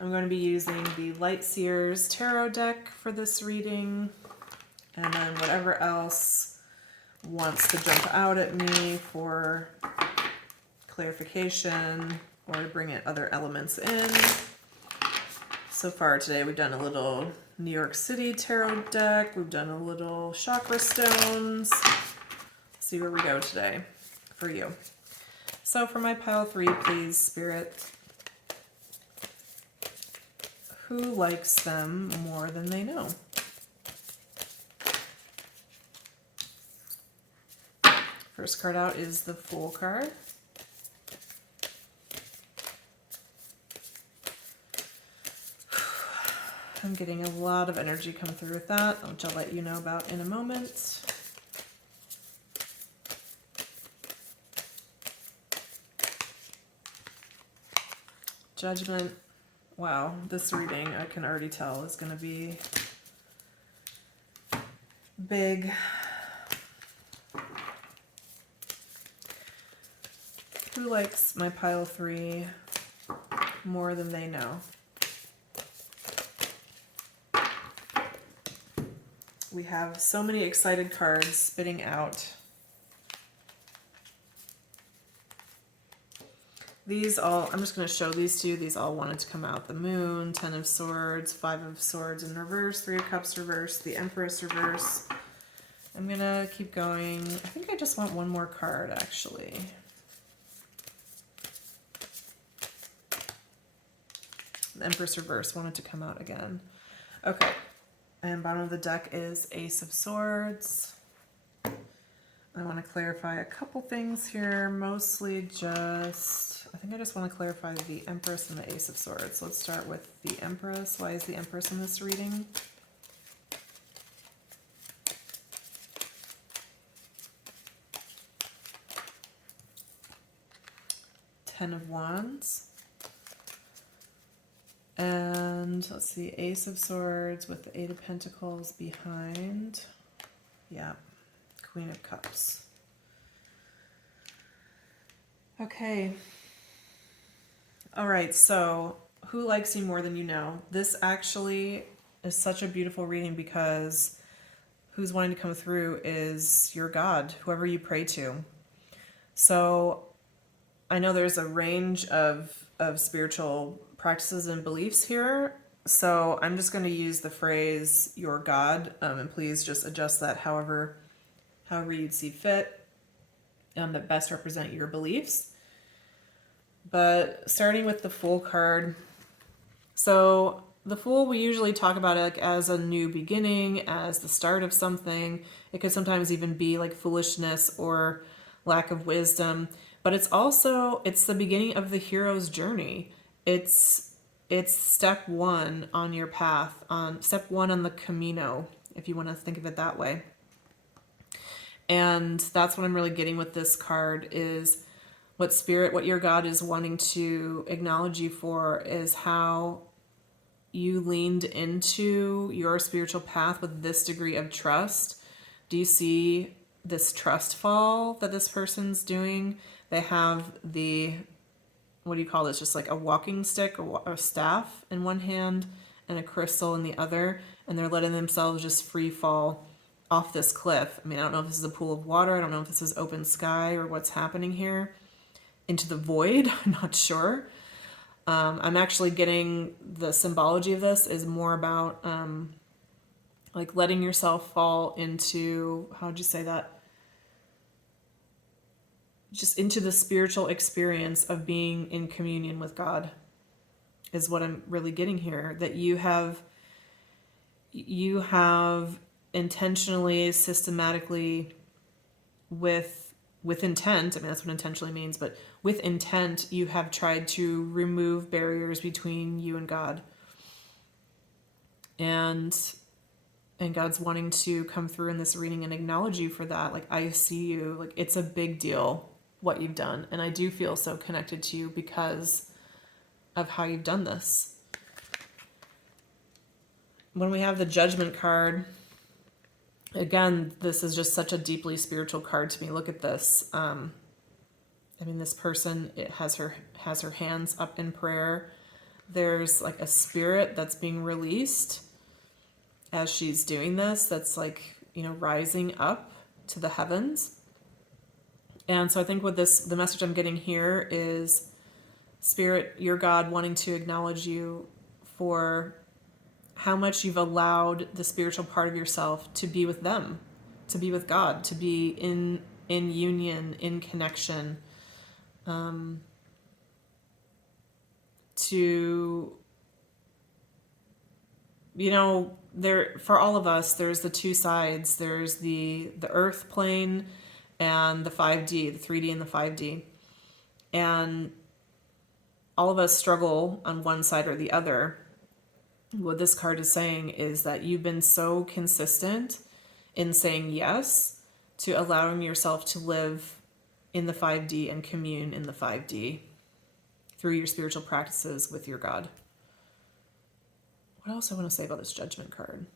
I'm going to be using the Light Seers Tarot deck for this reading. And then whatever else wants to jump out at me for clarification or to bring in other elements in. So far today we've done a little New York City tarot deck. We've done a little chakra stones. Let's see where we go today for you. So for my pile 3, please, Spirit, who likes them more than they know? First card out is the Fool card. I'm getting a lot of energy come through with that, which I'll let you know about in a moment. Judgment. Wow, this reading I can already tell is going to be big. Who likes my pile 3 more than they know? We have so many excited cards spitting out. These all, I'm just going to show these to you. These all wanted to come out. The Moon, 10 of Swords, 5 of Swords in reverse, 3 of Cups reverse, the Empress reverse. I'm going to keep going. I think I just want one more card, actually. The Empress reverse wanted to come out again. Okay. And bottom of the deck is Ace of Swords. I want to clarify a couple things here, mostly just, I think I just want to clarify the Empress and the Ace of Swords. Let's start with the Empress. Why is the Empress in this reading? Ten of Wands. And let's see, Ace of Swords with the 8 of Pentacles behind. Yeah, Queen of Cups. Okay. All right, so who likes you more than you know? This actually is such a beautiful reading because who's wanting to come through is your God, whoever you pray to. So I know there's a range of spiritual practices and beliefs here, so I'm just going to use the phrase your God, and please just adjust that however you'd see fit, that best represent your beliefs. But starting with the Fool card, so the Fool we usually talk about it as a new beginning, as the start of something. It could sometimes even be like foolishness or lack of wisdom, but it's the beginning of the hero's journey. It's step 1 on your path, on step 1 on the Camino, if you want to think of it that way. And that's what I'm really getting with this card is what Spirit, what your God is wanting to acknowledge you for is how you leaned into your spiritual path with this degree of trust. Do you see this trust fall that this person's doing? They have the, what do you call this? Just like a walking stick or a staff in one hand and a crystal in the other. and they're letting themselves just free fall off this cliff. I mean, I don't know if this is a pool of water. I don't know if this is open sky or what's happening here. Into the void. I'm not sure. I'm actually getting the symbology of this is more about like letting yourself fall into, how'd you say that? Just into the spiritual experience of being in communion with God is what I'm really getting here. That you have intentionally, systematically, with intent, I mean, that's what intentionally means, but with intent, you have tried to remove barriers between you and God. And God's wanting to come through in this reading and acknowledge you for that. Like, I see you. Like, it's a big deal what you've done. And I do feel so connected to you because of how you've done this. When we have the Judgment card, again, this is just such a deeply spiritual card to me. Look at this. I mean, this person, it has her hands up in prayer. There's like a spirit that's being released as she's doing this. That's like, rising up to the heavens. And so I think the message I'm getting here is Spirit, your God, wanting to acknowledge you for how much you've allowed the spiritual part of yourself to be with them, to be with God, to be in union, in connection, to, there, for all of us, there's the two sides. There's the earth plane and the 5D, the 3D and the 5D. And all of us struggle on one side or the other. What this card is saying is that you've been so consistent in saying yes to allowing yourself to live in the 5D and commune in the 5D through your spiritual practices with your God. What else I want to say about this Judgment card?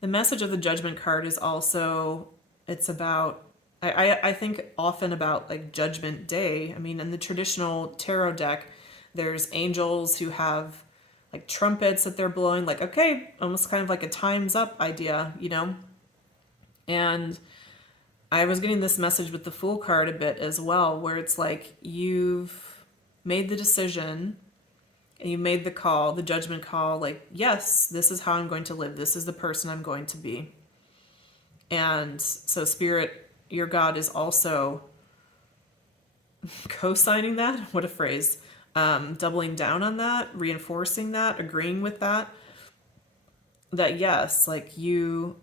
The message of the Judgment card is also, it's about, I think often about like Judgment Day. I mean, in the traditional tarot deck, there's angels who have like trumpets that they're blowing, like, okay, almost kind of like a time's up idea, And I was getting this message with the Fool card a bit as well, where it's like you've made the decision and you made the call, the judgment call, like, yes, this is how I'm going to live. This is the person I'm going to be. And so Spirit, your God, is also co-signing that. What a phrase. Doubling down on that, reinforcing that, agreeing with that. That yes, like you,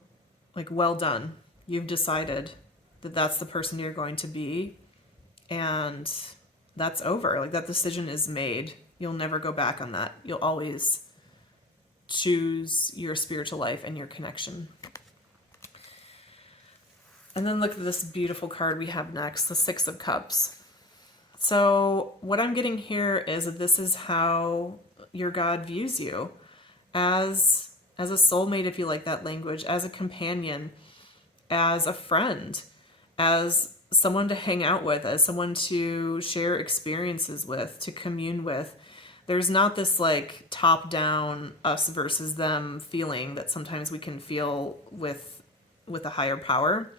like, well done. You've decided that that's the person you're going to be. And that's over. Like, that decision is made. You'll never go back on that. You'll always choose your spiritual life and your connection. And then look at this beautiful card we have next, the Six of Cups. So what I'm getting here is that this is how your God views you, as a soulmate, if you like that language, as a companion, as a friend, as someone to hang out with, as someone to share experiences with, to commune with. There's not this like top-down us versus them feeling that sometimes we can feel with a higher power.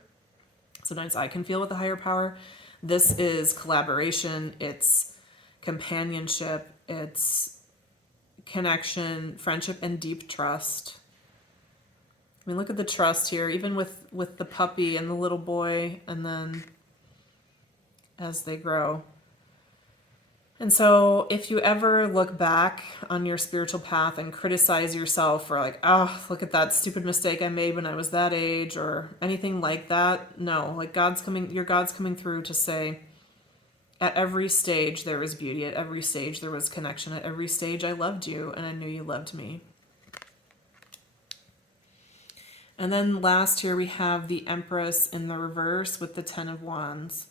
Sometimes I can feel with a higher power. This is collaboration, it's companionship, it's connection, friendship, and deep trust. I mean, look at the trust here, even with the puppy and the little boy, and then as they grow. And so if you ever look back on your spiritual path and criticize yourself for like, oh, look at that stupid mistake I made when I was that age or anything like that, no, like your God's coming through to say, at every stage there was beauty, at every stage there was connection, at every stage I loved you and I knew you loved me. And then last here we have the Empress in the reverse with the Ten of Wands.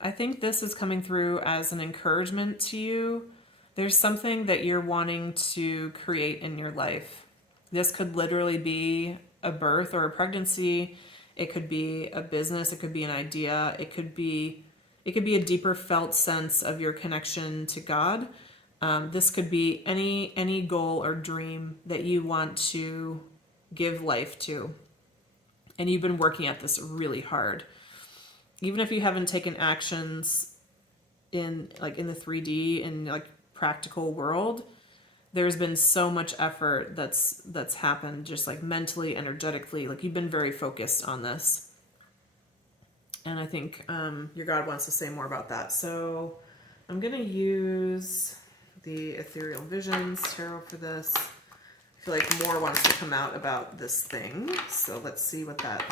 I think this is coming through as an encouragement to you. There's something that you're wanting to create in your life. This could literally be a birth or a pregnancy. It could be a business. It could be an idea. It could be a deeper felt sense of your connection to God. This could be any goal or dream that you want to give life to, and you've been working at this really hard. Even if you haven't taken actions in the 3D and like practical world, there's been so much effort that's happened just like mentally, energetically. Like you've been very focused on this, and I think your God wants to say more about that. So I'm gonna use the Ethereal Visions Tarot for this. I feel like more wants to come out about this thing, so let's see what that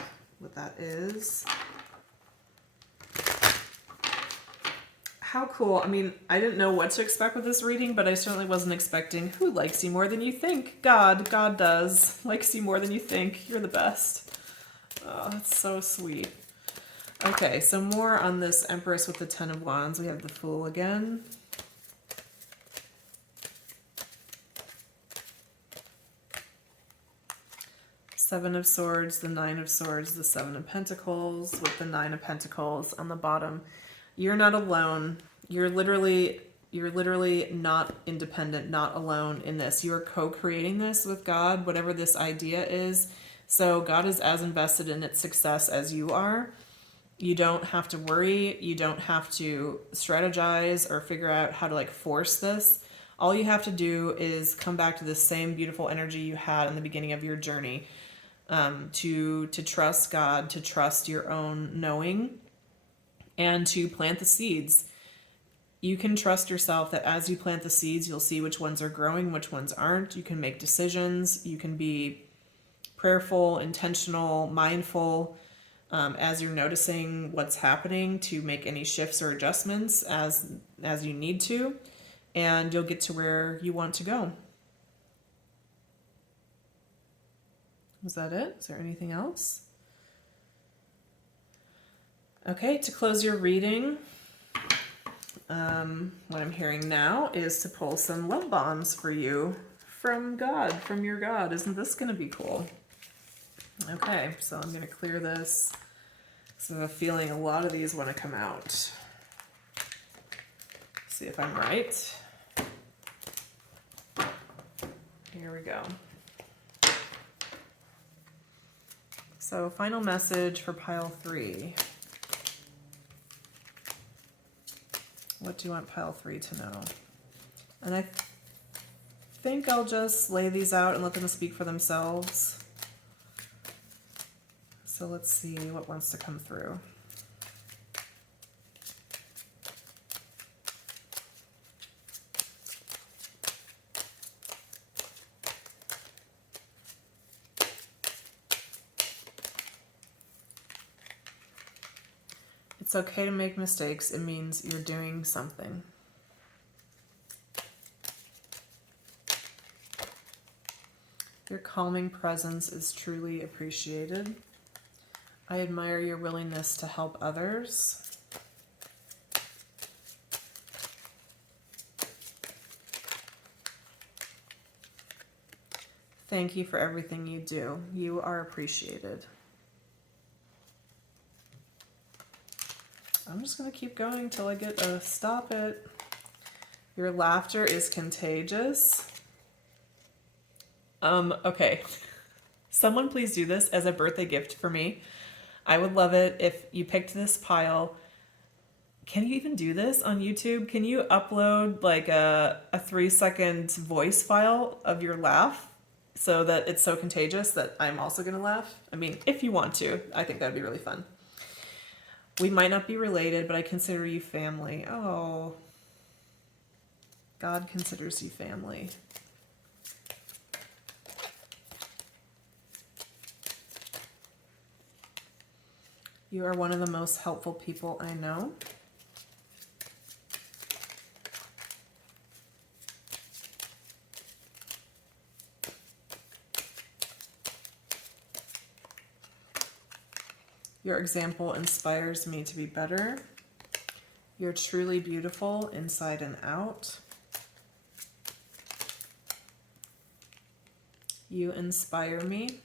is. How cool. I mean, I didn't know what to expect with this reading, but I certainly wasn't expecting who likes you more than you think. God does. Likes you more than you think. You're the best. Oh, that's so sweet. Okay, so more on this Empress with the Ten of Wands. We have the Fool again. Seven of Swords, the Nine of Swords, the Seven of Pentacles with the Nine of Pentacles on the bottom. You're not alone. You're literally not independent, not alone in this. You're co-creating this with God, whatever this idea is. So God is as invested in its success as you are. You don't have to worry. You don't have to strategize or figure out how to like force this. All you have to do is come back to the same beautiful energy you had in the beginning of your journey. To trust God, to trust your own knowing, and to plant the seeds. You can trust yourself that as you plant the seeds, you'll see which ones are growing, which ones aren't. You can make decisions. You can be prayerful, intentional, mindful, as you're noticing what's happening, to make any shifts or adjustments as you need to, and you'll get to where you want to go. Was that it? Is there anything else? Okay, to close your reading, what I'm hearing now is to pull some love bombs for you from God, from your God. Isn't this going to be cool? Okay, so I'm going to clear this. So I have a feeling a lot of these want to come out. See if I'm right. Here we go. So final message for pile 3. What do you want pile 3 to know? And I think I'll just lay these out and let them speak for themselves. So let's see what wants to come through. It's okay to make mistakes. It means you're doing something. Your calming presence is truly appreciated. I admire your willingness to help others. Thank you for everything you do. You are appreciated. I'm just going to keep going until I get a stop it. Your laughter is contagious. Okay. Someone please do this as a birthday gift for me. I would love it if you picked this pile. Can you even do this on YouTube? Can you upload like a 3-second voice file of your laugh so that it's so contagious that I'm also going to laugh? I mean, if you want to, I think that'd be really fun. We might not be related, but I consider you family. Oh, God considers you family. You are one of the most helpful people I know. Your example inspires me to be better. You're truly beautiful inside and out. You inspire me.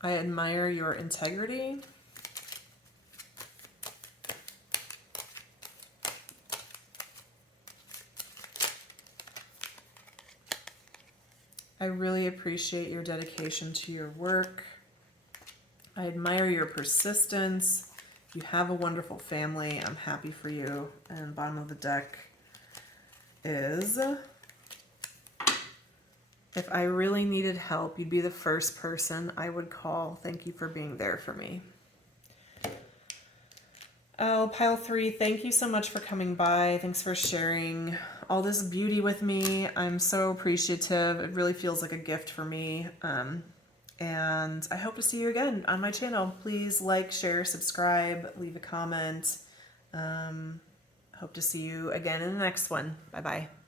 I admire your integrity. I really appreciate your dedication to your work. I admire your persistence. You have a wonderful family. I'm happy for you. And bottom of the deck is, if I really needed help, you'd be the first person I would call. Thank you for being there for me. Oh, pile 3, thank you so much for coming by. Thanks for sharing all this beauty with me. I'm so appreciative. It really feels like a gift for me. And I hope to see you again on my channel. Please like, share, subscribe, leave a comment. Hope to see you again in the next one. Bye-bye.